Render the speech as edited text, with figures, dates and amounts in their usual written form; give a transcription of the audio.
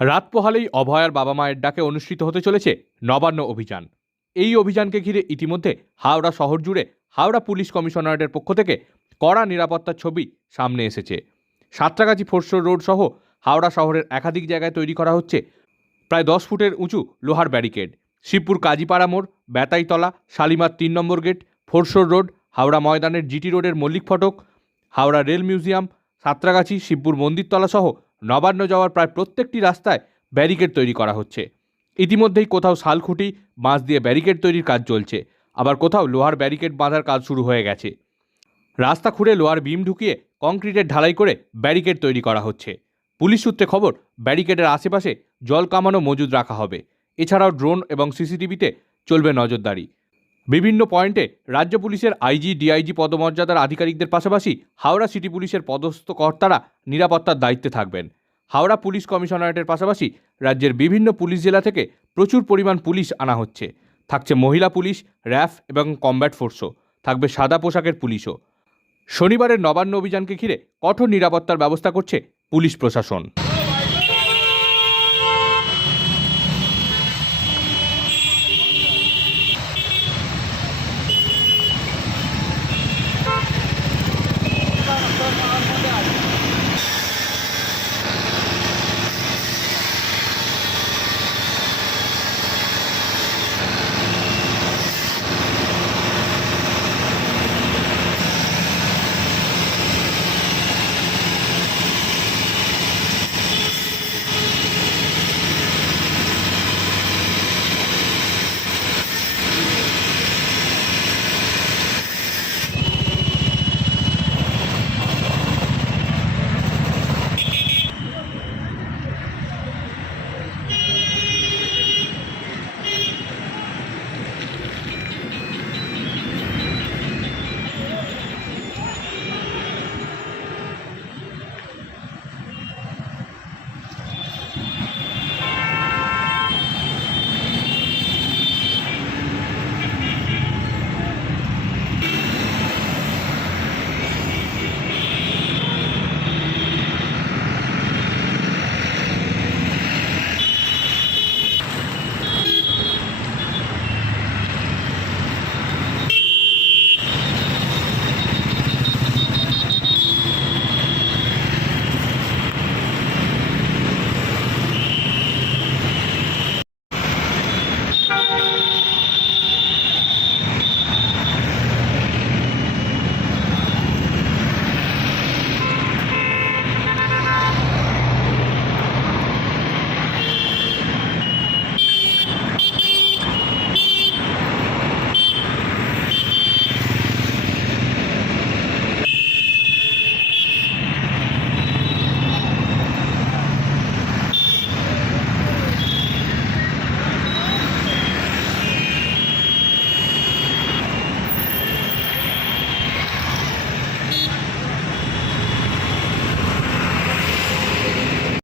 রাত পোহালেই অভয়ার বাবা মায়ের ডাকে অনুষ্ঠিত হতে চলেছে নবান্ন অভিযান। এই অভিযানকে ঘিরে ইতিমধ্যে হাওড়া শহর জুড়ে হাওড়া পুলিশ কমিশনারেটের পক্ষ থেকে কড়া নিরাপত্তার ছবি সামনে এসেছে। সাঁতরাগাছি ফোর্স রোড সহ হাওড়া শহরের একাধিক জায়গায় তৈরি করা হচ্ছে প্রায় 10 ফুটের উঁচু লোহার ব্যারিকেড। শিবপুর কাজীপাড়া মোড়, বেতাইতলা, শালিমার 3 নম্বর গেট, ফোর্সর রোড, হাওড়া ময়দানের জিটি রোডের মল্লিক ফটক, হাওড়া রেল মিউজিয়াম, সাঁতরাগাছি, শিবপুর মন্দিরতলা সহ নবান্ন যাওয়ার প্রায় প্রত্যেকটি রাস্তায় ব্যারিকেড তৈরি করা হচ্ছে। ইতিমধ্যেই কোথাও শালখুঁটি, বাঁশ দিয়ে ব্যারিকেড তৈরির কাজ চলছে, আবার কোথাও লোহার ব্যারিকেড বাঁধার কাজ শুরু হয়ে গেছে। রাস্তা খুঁড়ে লোহার বিম ঢুকিয়ে কংক্রিটের ঢালাই করে ব্যারিকেড তৈরি করা হচ্ছে। পুলিশ সূত্রে খবর, ব্যারিকেডের আশেপাশে জল কামানো মজুদ রাখা হবে। এছাড়াও ড্রোন এবং সিসিটিভিতে চলবে নজরদারি। বিভিন্ন পয়েন্টে রাজ্য পুলিশের আইজি, ডিআইজি পদমর্যাদার আধিকারিকদের পাশাপাশি হাওড়া সিটি পুলিশের পদস্থ কর্তারা নিরাপত্তার দায়িত্বে থাকবেন। হাওড়া পুলিশ কমিশনারেটের পাশাপাশি রাজ্যের বিভিন্ন পুলিশ জেলা থেকে প্রচুর পরিমাণ পুলিশ আনা হচ্ছে। থাকছে মহিলা পুলিশ, র্যাফ এবং কমব্যাট ফোর্সও, থাকবে সাদা পোশাকের পুলিশও। শনিবারের নবান্ন অভিযানকে ঘিরে কঠোর নিরাপত্তার ব্যবস্থা করছে পুলিশ প্রশাসন।